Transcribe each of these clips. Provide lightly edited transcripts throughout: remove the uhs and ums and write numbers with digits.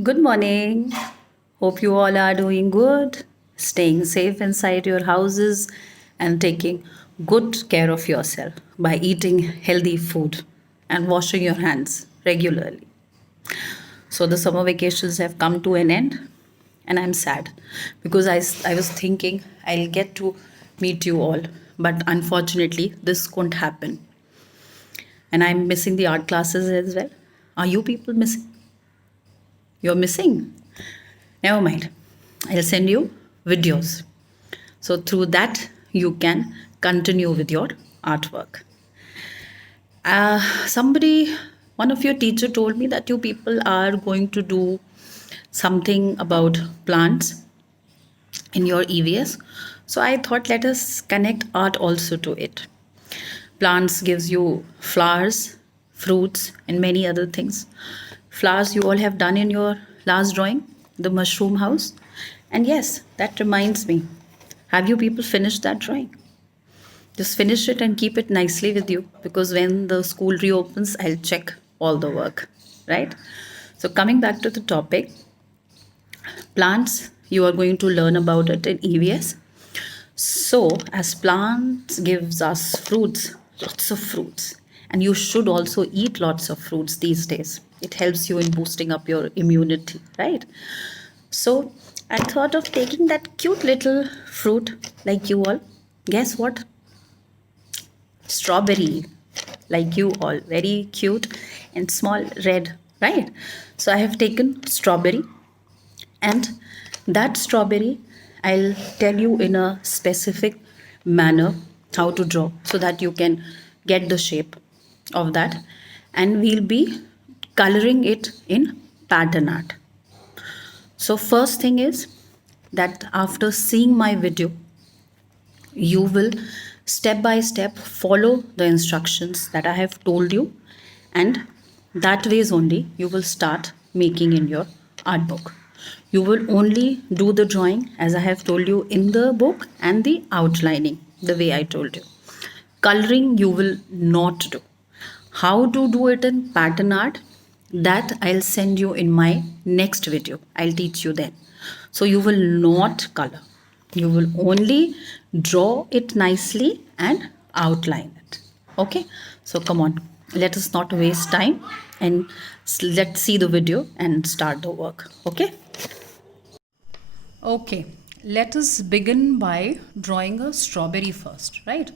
Good morning. Hope you all are doing good, staying safe inside your houses, and taking good care of yourself by eating healthy food and washing your hands regularly. So, the summer vacations have come to an end, and I'm sad because I was thinking I'll get to meet you all, but unfortunately, this couldn't happen. And I'm missing the art classes as well. Are you people missing? You're missing? Never mind. I'll send you videos. So through that, you can continue with your artwork. Somebody, one of your teacher told me that you people are going to do something about plants in your EVS. So I thought let us connect art also to it. Plants gives you flowers, fruits, and many other things. Flowers you all have done in your last drawing, the mushroom house. And yes, that reminds me. Have you people finished that drawing? Just finish it and keep it nicely with you because when the school reopens, I'll check all the work, right? So, coming back to the topic, plants, you are going to learn about it in EVS. So, as plants gives us fruits, lots of fruits, and you should also eat lots of fruits these days. It helps you in boosting up your immunity, right? So, I thought of taking that cute little fruit like you all. Guess what? Strawberry, like you all. Very cute and small red, right? So, I have taken strawberry and that strawberry, I'll tell you in a specific manner how to draw so that you can get the shape of that. And we'll be coloring it in pattern art. So, first thing is that after seeing my video, you will step by step follow the instructions that I have told you, and that ways only you will start making in your art book. You will only do the drawing as I have told you in the book and the outlining the way I told you. Coloring you will not do. How to do it in pattern art, that I'll send you in my next video. I'll teach you then. So you will not color. You will only draw it nicely and outline it. Okay? So come on. Let us not waste time and let's see the video and start the work. Okay? Okay. Let us begin by drawing a strawberry first, right?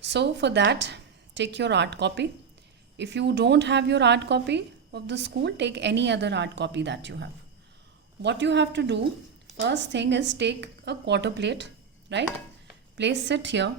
So for that, take your art copy. If you don't have your art copy of the school, take any other art copy that you have. What you have to do, first thing is take a quarter plate, right? Place it here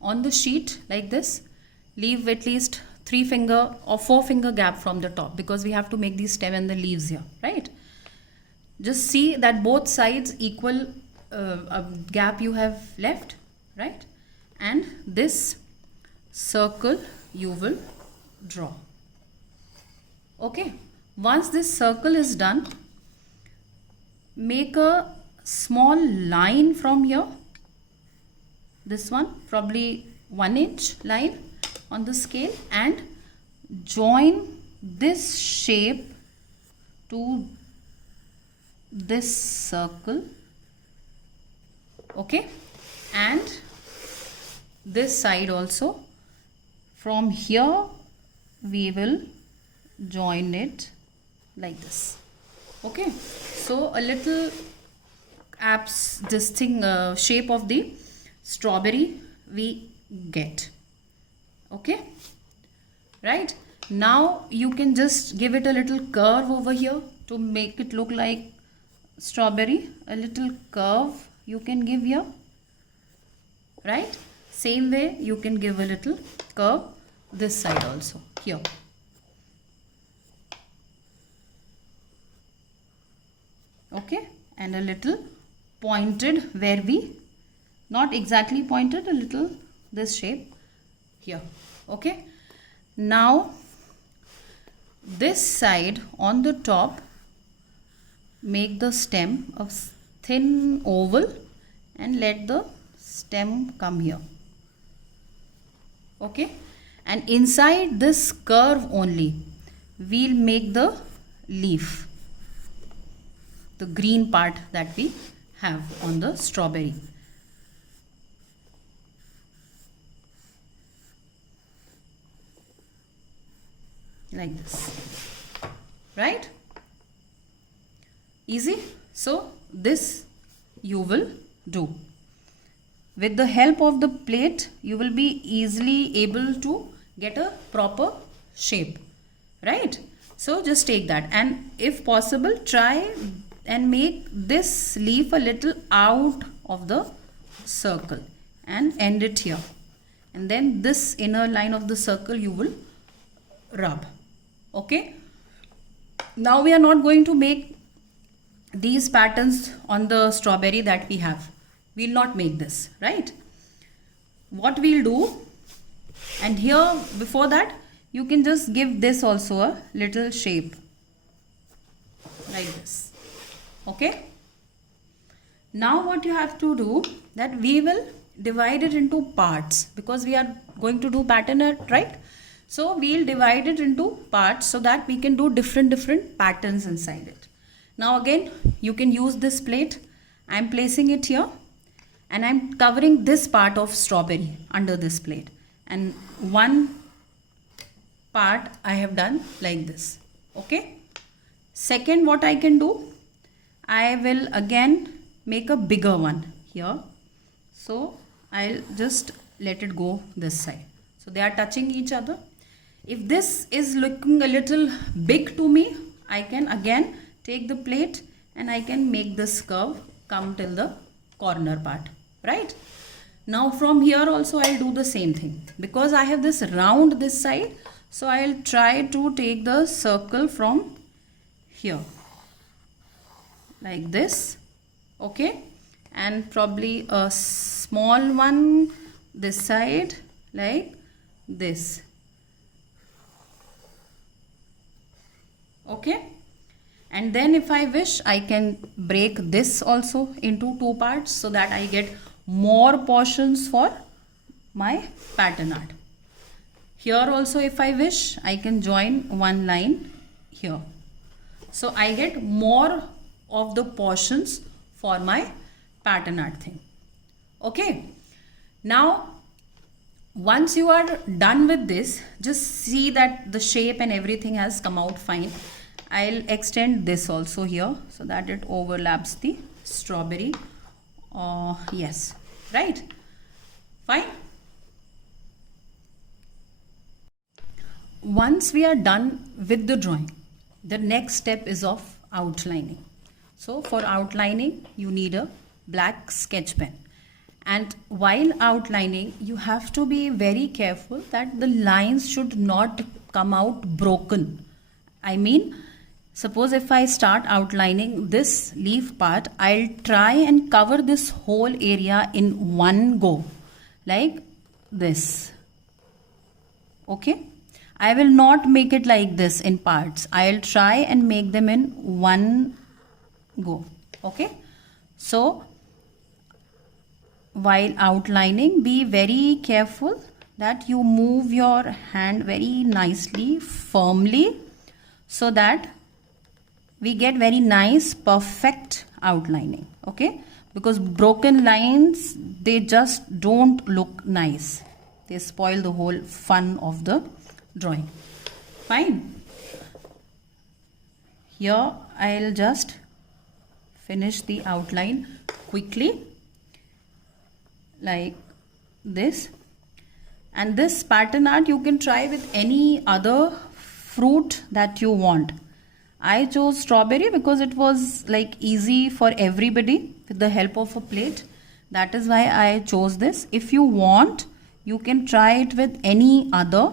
on the sheet like this. Leave at least 3 finger or 4 finger gap from the top because we have to make the stem and the leaves here, right? Just see that both sides equal gap you have left, right? And this circle you will draw. Okay, once this circle is done, make a small line from here, this one probably 1 inch line on the scale, and join this shape to this circle. Okay, and this side also, from here we will join it like this. Okay, so a little apps this thing shape of the strawberry we get. Okay, right? Now you can just give it a little curve over here to make it look like strawberry. A little curve you can give here, right? Same way you can give a little curve this side also here. Okay, and a little pointed where we, not exactly pointed, a little this shape here. Okay, now this side on the top, make the stem a thin oval and let the stem come here. Okay, and inside this curve only we'll make the leaf. the green part that we have on the strawberry. Like this, right? Easy. So this you will do. With the help of the plate, you will be easily able to get a proper shape, right? So just take that, and if possible, try and make this leaf a little out of the circle and end it here. And then this inner line of the circle you will rub. Okay. Now we are not going to make these patterns on the strawberry that we have. We'll not make this, right? What we'll do, and here before that you can just give this also a little shape like this. Okay. Now what you have to do, that we will divide it into parts, because we are going to do pattern art, right? So we'll divide it into parts so that we can do different patterns inside it. Now again, you can use this plate. I'm placing it here and I'm covering this part of strawberry under this plate, and one part I have done like this. Okay. Second, what I can do, I will again make a bigger one here. So I'll just let it go this side. So they are touching each other. If this is looking a little big to me, I can again take the plate and I can make this curve come till the corner part, right? Now from here also I'll do the same thing, because I have this round this side. So I'll try to take the circle from here like this. Okay. And probably a small one this side like this. Okay. And then if I wish, I can break this also into two parts so that I get more portions for my pattern art. Here also if I wish, I can join one line here. So I get more of the portions for my pattern art thing. Okay. Now once you are done with this, just see that the shape and everything has come out fine. I'll extend this also here so that it overlaps the strawberry. Yes, right. Fine. Once we are done with the drawing, the next step is of outlining. So for outlining, you need a black sketch pen. And while outlining, you have to be very careful that the lines should not come out broken. I mean, suppose if I start outlining this leaf part, I'll try and cover this whole area in one go, like this. Okay. I will not make it like this in parts. I'll try and make them in one go. Okay. So while outlining, be very careful that you move your hand very nicely, firmly, so that we get very nice, perfect outlining. Okay. Because broken lines, they just don't look nice. They spoil the whole fun of the drawing. Fine. Here I'll just finish the outline quickly like this. And this pattern art you can try with any other fruit that you want. I chose strawberry because it was like easy for everybody with the help of a plate. That is why I chose this. If you want, you can try it with any other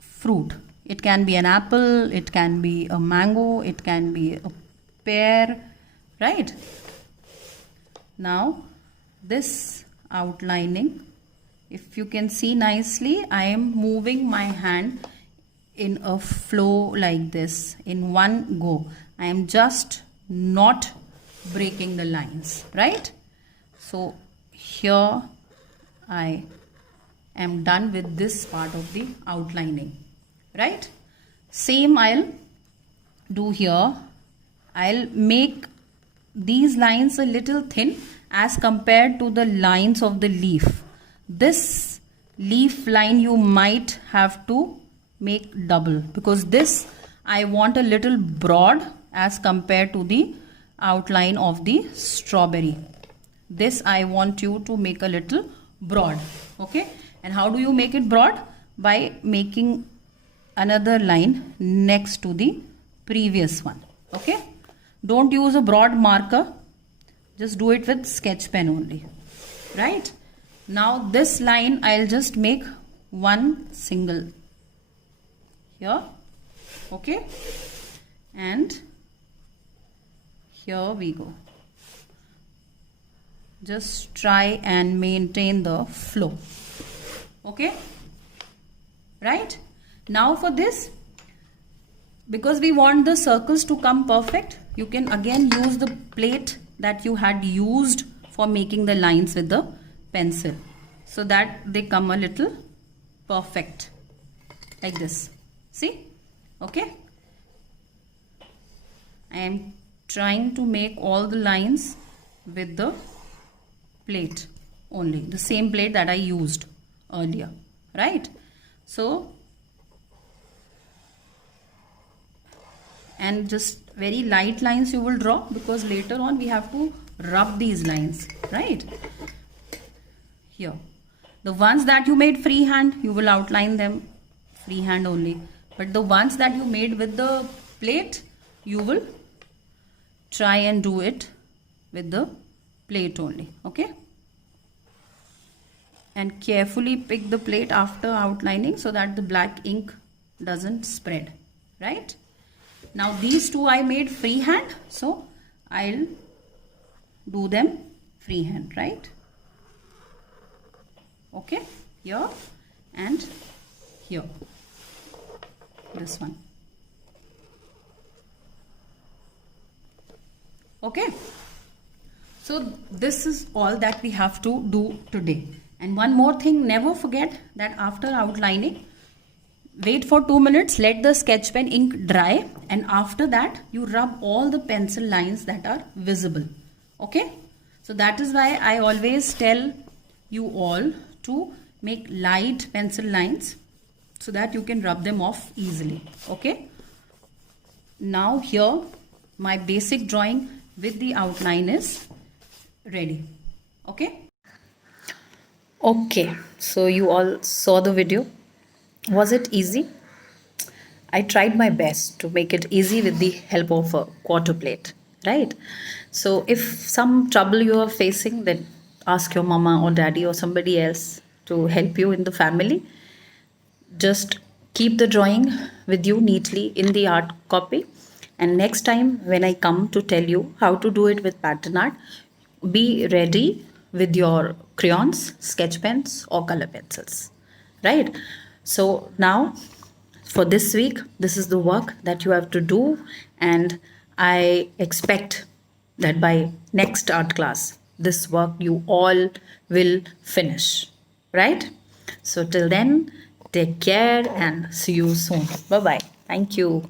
fruit. It can be an apple, it can be a mango, it can be a pear, right? Now this outlining, if you can see nicely, I am moving my hand in a flow like this in one go. I am just not breaking the lines, right? So here I am done with this part of the outlining, right? Same I'll do here. I'll make these lines a little thin as compared to the lines of the leaf. This leaf line you might have to make double, because this I want a little broad as compared to the outline of the strawberry. This I want you to make a little broad. Okay, and how do you make it broad? By making another line next to the previous one. Okay, don't use a broad marker, just do it with sketch pen only. Right, now this line I'll just make one single here. Okay, and here we go. Just try and maintain the flow. Okay, right, now for this, because we want the circles to come perfect, you can again use the plate that you had used for making the lines with the pencil, so that they come a little perfect like this. See? Okay, I am trying to make all the lines with the plate only, the same plate that I used earlier, right? So, and just very light lines you will draw, because later on we have to rub these lines, right? Here, the ones that you made freehand, you will outline them freehand only, but the ones that you made with the plate, you will try and do it with the plate only. Okay, and carefully pick the plate after outlining so that the black ink doesn't spread. Right, now these two I made freehand, so I'll do them freehand. Right, okay, here and here, this one. Okay, so this is all that we have to do today. And one more thing, never forget that after outlining, wait for 2 minutes, let the sketch pen ink dry, and after that you rub all the pencil lines that are visible. Okay, so that is why I always tell you all to make light pencil lines so that you can rub them off easily. Okay, now here my basic drawing with the outline is ready. Okay. Okay, so you all saw the video. Was it easy? I tried my best to make it easy with the help of a quarter plate, right? So if some trouble you are facing, then ask your mama or daddy or somebody else to help you in the family. Just keep the drawing with you neatly in the art copy, and next time when I come to tell you how to do it with pattern art, be ready with your crayons, sketch pens or color pencils, right? So now for this week, this is the work that you have to do, and I expect that by next art class, this work you all will finish, right? So till then, take care and see you soon. Bye bye. Thank you.